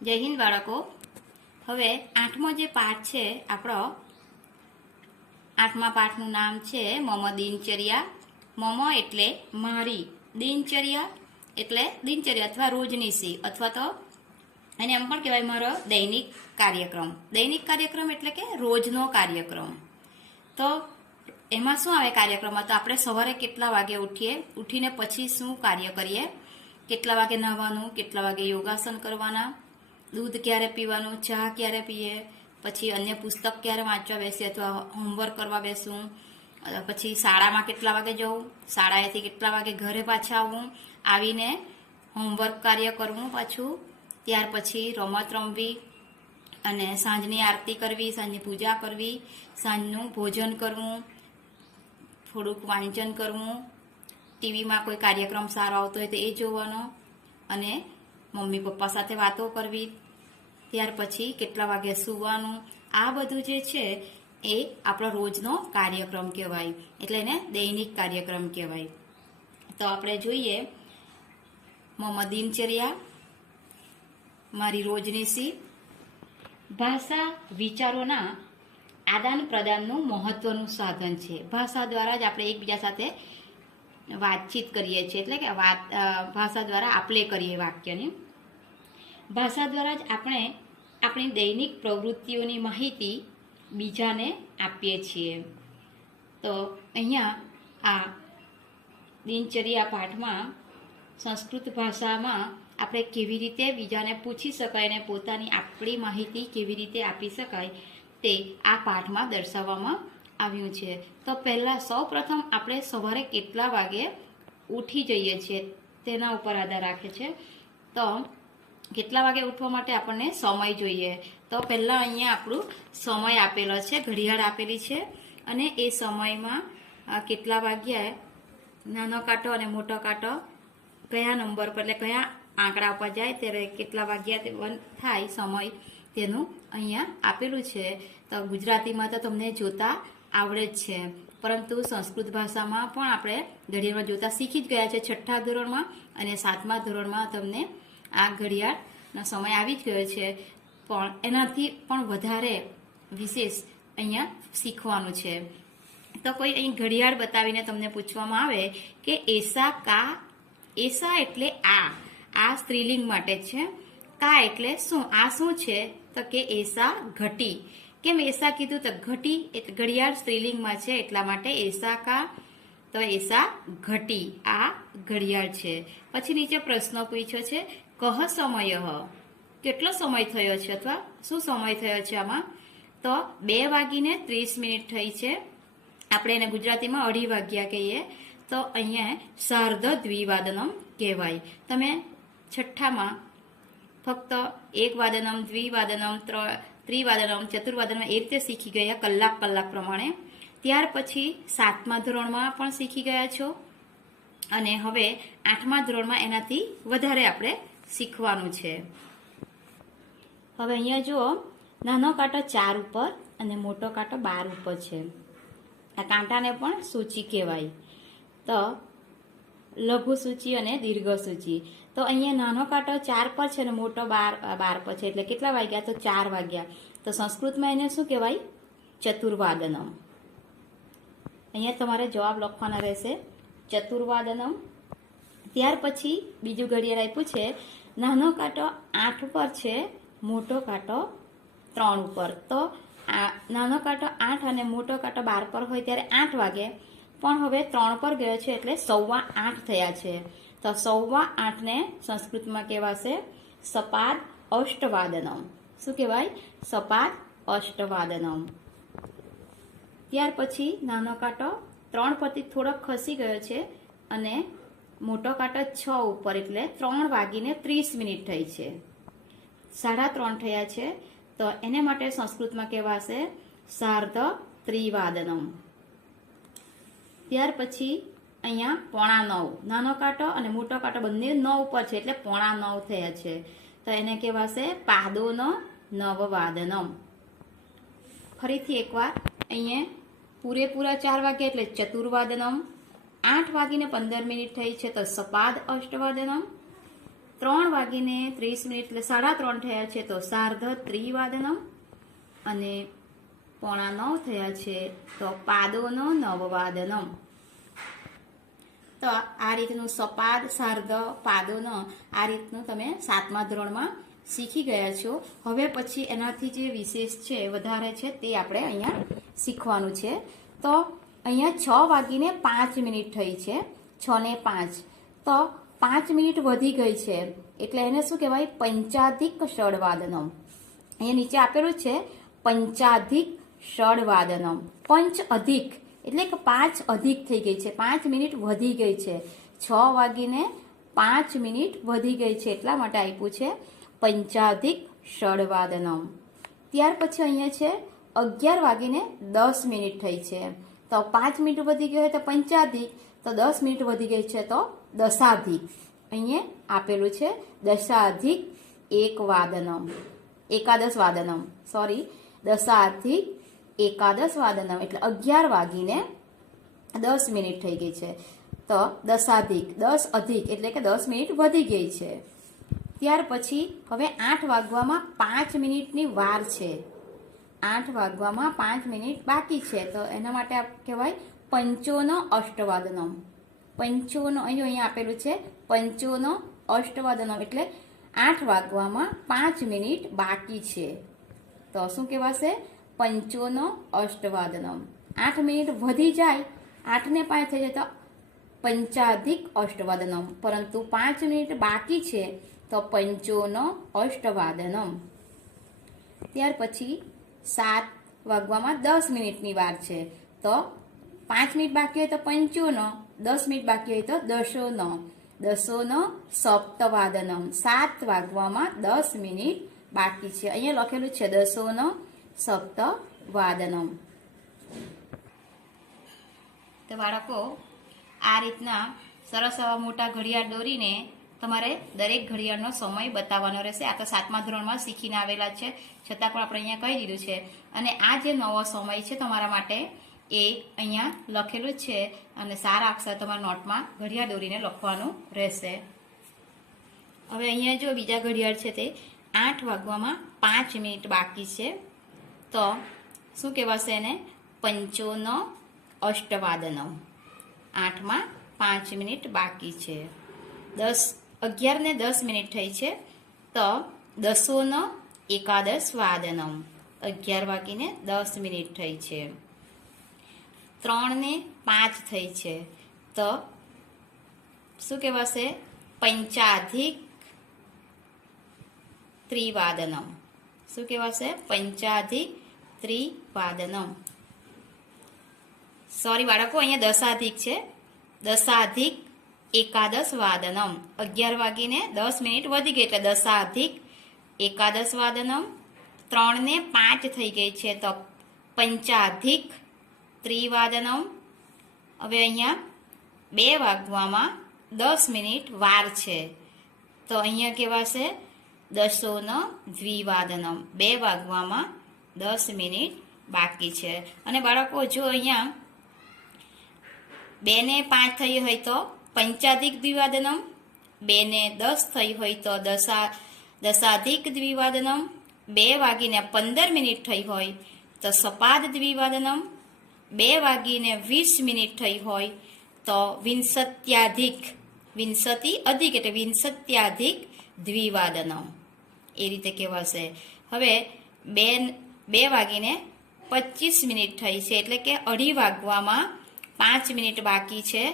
જય હિન્દ બાળકો। હવે આઠમો જે પાઠ છે આપણો, આઠમા પાઠનું નામ છે મમ દિનચર્યા। મમ એટલે મારી, દિનચર્યા એટલે દિનચર્યા અથવા રોજનીશી, અથવા તો એને એમ પણ કહેવાય મારો દૈનિક કાર્યક્રમ। દૈનિક કાર્યક્રમ એટલે કે રોજનો કાર્યક્રમ। તો એમાં શું આવે કાર્યક્રમમાં? તો આપણે સવારે કેટલા વાગે ઉઠીએ, ઉઠીને પછી શું કાર્ય કરીએ, કેટલા વાગે નહાવાનું, કેટલા વાગે યોગાસન કરવાના, દૂધ ક્યારે પીવાનું, ચા ક્યારે પીએ, પછી અન્ય પુસ્તક ક્યારે વાંચવા બેસીએ અથવા હોમવર્ક કરવા બેસવું, પછી શાળામાં કેટલા વાગે જવું, શાળાએથી કેટલા વાગે ઘરે પાછા આવવું, આવીને હોમવર્ક કાર્ય કરવું પાછું, ત્યાર પછી રમત રમવી અને સાંજની આરતી કરવી, સાંજની પૂજા કરવી, સાંજનું ભોજન કરવું, થોડુંક વાંચન કરવું, ટીવીમાં કોઈ કાર્યક્રમ સારો આવતો હોય તો એ જોવાનો અને મમ્મી પપ્પા સાથે વાતો કરવી, ત્યાર પછી કેટલા વાગે સૂવાનું। આ બધું જે છે એ આપણો રોજનો કાર્યક્રમ કહેવાય, એટલે એને દૈનિક કાર્યક્રમ કહેવાય। તો આપણે જોઈએ મમ દિનચર્યા, મારી રોજનીશી। ભાષા વિચારોના આદાન પ્રદાનનું મહત્વનું સાધન છે। ભાષા દ્વારા જ આપણે એકબીજા સાથે વાતચીત કરીએ છીએ, એટલે કે ભાષા દ્વારા આપણે કરીએ વાક્યની। ભાષા દ્વારા જ આપણે આપણી દૈનિક પ્રવૃત્તિઓની માહિતી બીજાને આપીએ છીએ। તો અહીંયા આ દિનચર્યા પાઠમાં સંસ્કૃત ભાષામાં આપણે કેવી રીતે બીજાને પૂછી શકાય અને પોતાની આપણી માહિતી કેવી રીતે આપી શકાય તે આ પાઠમાં દર્શાવવામાં આવ્યું છે। તો પહેલાં સૌપ્રથમ આપણે સવારે કેટલા વાગે ઉઠી જઈએ છીએ તેના ઉપર આધાર રાખે છે। તો કેટલા વાગે ઉઠવા માટે આપણને સમય જોઈએ। તો પહેલાં અહીંયા આપણું સમય આપેલો છે, ઘડિયાળ આપેલી છે, અને એ સમયમાં કેટલા વાગ્યા નાનો કાંટો અને મોટો કાંટો કયા નંબર પર, એટલે કયા આંકડા ઉપર જાય ત્યારે કેટલા વાગ્યા તે થાય સમય તેનું અહીંયા આપેલું છે। તો ગુજરાતીમાં તો તમને જોતા આવડે જ છે, પરંતુ સંસ્કૃત ભાષામાં પણ આપણે ઘડિયાળમાં જોતા શીખી જ ગયા છે 6થા ધોરણમાં, અને 7મા ધોરણમાં તમને આ ઘડિયાળનો સમય આવી જ ગયો છે, પણ એનાથી પણ વધારે વિશેષ અહીંયા શીખવાનું છે। તો કોઈ અહીં ઘડિયાળ બતાવીને તમને પૂછવામાં આવે કે એસા કા, એસા એટલે આ સ્ત્રીલિંગ માટે છે, કા એટલે શું, આ શું છે? તો કે એસા ઘટી। કેમ એસા કીધું? તો ઘટી એટલે ઘડિયાળ સ્ત્રીલિંગમાં છે એટલા માટે એસા કા, તો એસા ઘટી, આ ઘડિયાળ છે। પછી નીચે પ્રશ્ન પૂછ્યો છે, કહ સમય, કેટલો સમય થયો છે અથવા શું સમય થયો છે આમાં? તો 2:30 થઈ છે, આપણે એને ગુજરાતીમાં 2:30 વાગ્યા કહીએ, તો અહીંયા સાર્ધ દ્વિવાદનમ કહેવાય। તમે 6થામાં ફક્ત 1 વાદનમ, દ્વિવાદનમ, ત્રિવાદનમ, ચતુર્વાદનમ એ રીતે શીખી ગયા કલાક પ્રમાણે। ત્યાર પછી 7મા ધોરણમાં પણ શીખી ગયા છો, અને હવે 8મા ધોરણમાં એનાથી વધારે આપણે શીખવાનું છે। હવે અહીંયા જુઓ, નાનો કાંટો 4 ઉપર અને મોટો કાંટો 12 ઉપર છે। આ કાંટાને પણ સૂચિ કહેવાય। તો લઘુ સૂચિ અને દીર્ઘ સૂચિ। તો અહીંયા નાનો કાંટો 4 પર છે અને મોટો 12 પર છે, એટલે કેટલા વાગ્યા? તો 4 વાગ્યા। તો સંસ્કૃતમાં એને શું કહેવાય? ચતુર્વાદનમ। અહીંયા તમારે જવાબ લખવાના રહેશે ચતુર્વાદનમ। ત્યાર પછી બીજું ઘડિયાળ આપ્યું છે, નાનો કાંટો 8 ઉપર છે, મોટો કાંટો 3 ઉપર। તો નાનો કાંટો 8 અને મોટો કાંટો 12 પર હોય ત્યારે 8 વાગે, પણ હવે 3 પર ગયો છે એટલે 8:15 થયા છે। તો 8:15 ને સંસ્કૃતમાં કહેવાશે સપાદ અષ્ટવાદનમ। શું કહેવાય? સપાદ અષ્ટવાદનમ। ત્યાર પછી નાનો કાંટો 3 પરથી થોડોક ખસી ગયો છે અને મોટો કાંટો 6 ઉપર, એટલે 3:30 થઈ છે, 3:30 થયા છે। તો એને માટે સંસ્કૃતમાં કહેવાશે સાર્ધ ત્રિવાદનમ। ત્યાર પછી અહીંયા 8:45, નાનો કાંટો અને મોટો કાંટો બંને 9 ઉપર છે એટલે 8:45 થયા છે, તો એને કહેવાશે પાદોનો નવવાદનમ। ફરીથી એકવાર અહીંયા પૂરેપૂરા 4 વાગ્યા એટલે ચતુર્વાદનમ, 8:15 થઈ છે તો સપાદ અષ્ટવાદનમ, 3:30 એટલે 3:30 થયા છે તો સાર્ધ ત્રિવાદનમ, અને 8:45 થયા છે તો પાદોનો નવવાદનમ. તો આ રીતનું સપાદ, સાર્ધ, પાદોનો આ રીતનું તમે 7મા ધોરણમાં શીખી ગયા છો. હવે પછી એનાથી જે વિશેષ છે, વધારે છે, તે આપણે અહીંયા શીખવાનું છે. તો અહીંયા 6:05 થઈ છે, 6:05. તો 5 મિનિટ વધી ગઈ છે એટલે એને શું કહેવાય? પંચાધિક ષડવાદનમ. અહીંયા નીચે આપેલું છે પંચાધિક ષડવાદનમ. પંચ અધિક એટલે કે 5 અધિક થઈ ગઈ છે, 5 મિનિટ વધી ગઈ છે. 6:05 વધી ગઈ છે એટલા માટે આપ્યું છે પંચાધિક ષડવાદનમ. ત્યાર પછી અહીંયા છે 11:10 થઈ છે. તો 5 મિનિટ વધી ગઈ હોય તો પંચાધિક, તો 10 મિનિટ વધી ગઈ છે તો દશાધિક. અહીંયા આપેલું છે દશાધિક એકવાદનમ, એકાદશ વાદનમ, સોરી, દશાધિક એકાદશ વાદનમ એટલે 11:10 થઈ ગઈ છે. તો દશાધિક, 10 અધિક એટલે કે 10 મિનિટ વધી ગઈ છે. ત્યાર પછી હવે 8 વાગવામાં 5 મિનિટની વાર છે. 8 વાગવામાં 5 મિનિટ બાકી છે તો એના માટે કહેવાય પંચોનો અષ્ટવાદનમ. પંચોનો અહીંયા આપેલું છે પંચોનો અષ્ટવાદનમ એટલે 8 વાગવામાં 5 મિનિટ બાકી છે તો શું કહેવાશે? પંચોનો અષ્ટવાદનમ. 8 મિનિટ વધી જાય, 8 ને 5 થઈ જાય તો પંચાધિક અષ્ટવાદનમ, પરંતુ 5 મિનિટ બાકી છે તો પંચોનો અષ્ટવાદનમ. ત્યાર પછી 7 વાગવામાં 10 મિનિટની વાર છે તો 5 મિનિટ બાકી હોય તો પંચોનો, 10 મિનિટ બાકી હોય તો દશોનો, દશોનો સપ્તવાદનમ. 7 વાગવામાં 10 મિનિટ બાકી છે. અહીંયા લખેલું છે દશોનો સપ્તવાદનમ. તો બાળકો, આ રીતના સરસ એવા મોટા ઘડિયાળ દોરીને તમારે દરેક ઘડિયાળનો સમય બતાવવાનો રહેશે. આ તો 7મા ધોરણમાં શીખીને આવેલા છે, છતાં પણ આપણે અહીંયા કહી દીધું છે. અને આ જે નવો સમય છે તમારા માટે એ અહીંયા લખેલું જ છે, અને સારા અક્ષર તમારા નોટમાં ઘડિયાળ દોરીને લખવાનું રહેશે. હવે અહીંયા જો બીજા ઘડિયાળ છે તે 8 વાગવામાં 5 મિનિટ બાકી છે તો શું કહેવાશે એને? પંચોનો અષ્ટવાદનમ. 8માં 5 મિનિટ બાકી છે. 11:10 થઈ છે તો દશોનો એકાદશ વાદનમ. 11:10 થઈ છે. 3:05 થઈ છે તો શું કહેવાશે? પંચાધિક ત્રિવાદનમ. શું કહેવાશે? પંચાધિક ત્રિવાદનમ. સોરી બાળકો, અહીંયા દશાધિક છે, દશાધિક એકાદશ વાદનમ. 11:10 વધી ગઈ એટલે દશાધિક એકાદશ વાદનમ. 3:05 થઈ ગઈ છે તો પંચાધિક ત્રિવાદનમ. હવે અહીંયા 2 વાગવામાં 10 મિનિટ વાર છે તો અહીંયા કહેવાશે દશોનો દ્વિવાદનમ. 2 વાગવામાં 10 મિનિટ બાકી છે. અને બાળકો જો અહીંયા 2:05 થઈ હોય તો પંચાધિક દ્વિવાદનમ, 2:10 થઈ હોય તો દશાધિક દ્વિવાદનમ, 2:15 થઈ હોય તો સપાદ દ્વિવાદનમ, 2:20 થઈ હોય તો વિંશત્યાધિક, વિંશતિ અધિક એટલે વિંશત્યાધિક દ્વિવાદનમ. એ રીતે કહેવાશે. હવે 2:25 થઈ છે એટલે કે 2:30 વાગવામાં 5 મિનિટ બાકી છે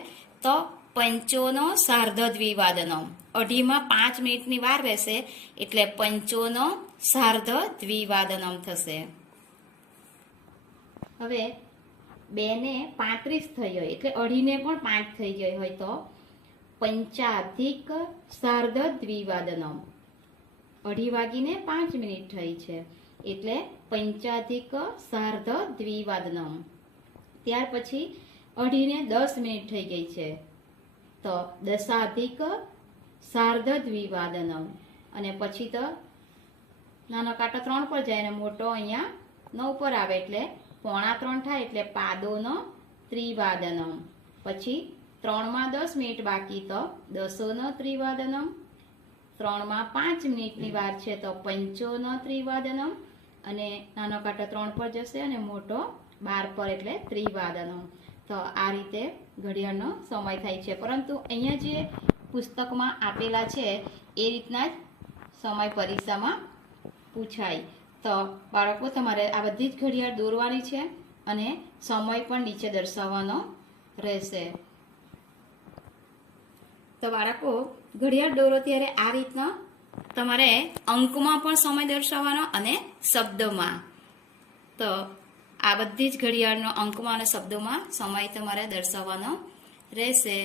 તો પંચોનો સાર્ધ દ્વિવાદનમ. 2:30માં 5 મિનિટની વાર રહેશે એટલે પંચોનો સાર્ધ દ્વિવાદનમ થશે. હવે 2:35 થઈ હોય એટલે 2:30 પણ 5 થઈ ગઈ હોય તો પંચાધિક સાર્ધ દ્વિવાદનમ. 2:30 થઈ છે એટલે પંચાધિક સાર્ધ દ્વિવાદનમ. ત્યાર પછી 2:10 થઈ ગઈ છે તો દશાધિક સાર્ધ દ્વિવાદનમ. અને પછી તો નાનો કાંટો 3 પર જાય અને મોટો અહીંયા 9 પર આવે એટલે 2:45 થાય એટલે પાદોનો ત્રિવાદનમ. પછી 3માં 10 મિનિટ બાકી તો દશોનો ત્રિવાદનમ. 3 માં 5 મિનિટની વાર છે તો પંચોનો ત્રિવાદનમ, અને નાનો કાંટો 3 પર જશે અને મોટો 12 પર એટલે ત્રિવાદનમ. તો આ રીતે ઘડિયાળનો સમય થાય છે. પરંતુ અહીંયા જે પુસ્તકમાં આપેલા છે એ રીતના જ સમય પરીક્ષામાં પૂછાય. તો બાળકો તમારે આ બધી જ ઘડિયાળ દોરવાની છે અને સમય પણ નીચે દર્શાવવાનો રહેશે. તો બાળકો ઘડિયાળ દોરો ત્યારે આ રીતના તમારે અંકમાં પણ સમય દર્શાવવાનો અને શબ્દોમાં. તો આ બધી જ ઘડિયાળનો અંકમાં અને શબ્દોમાં સમય તમારે દર્શાવવાનો રહેશે.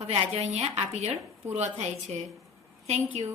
હવે આજે અહીંયા આ પીરિયડ પૂરો થાય છે. Thank you.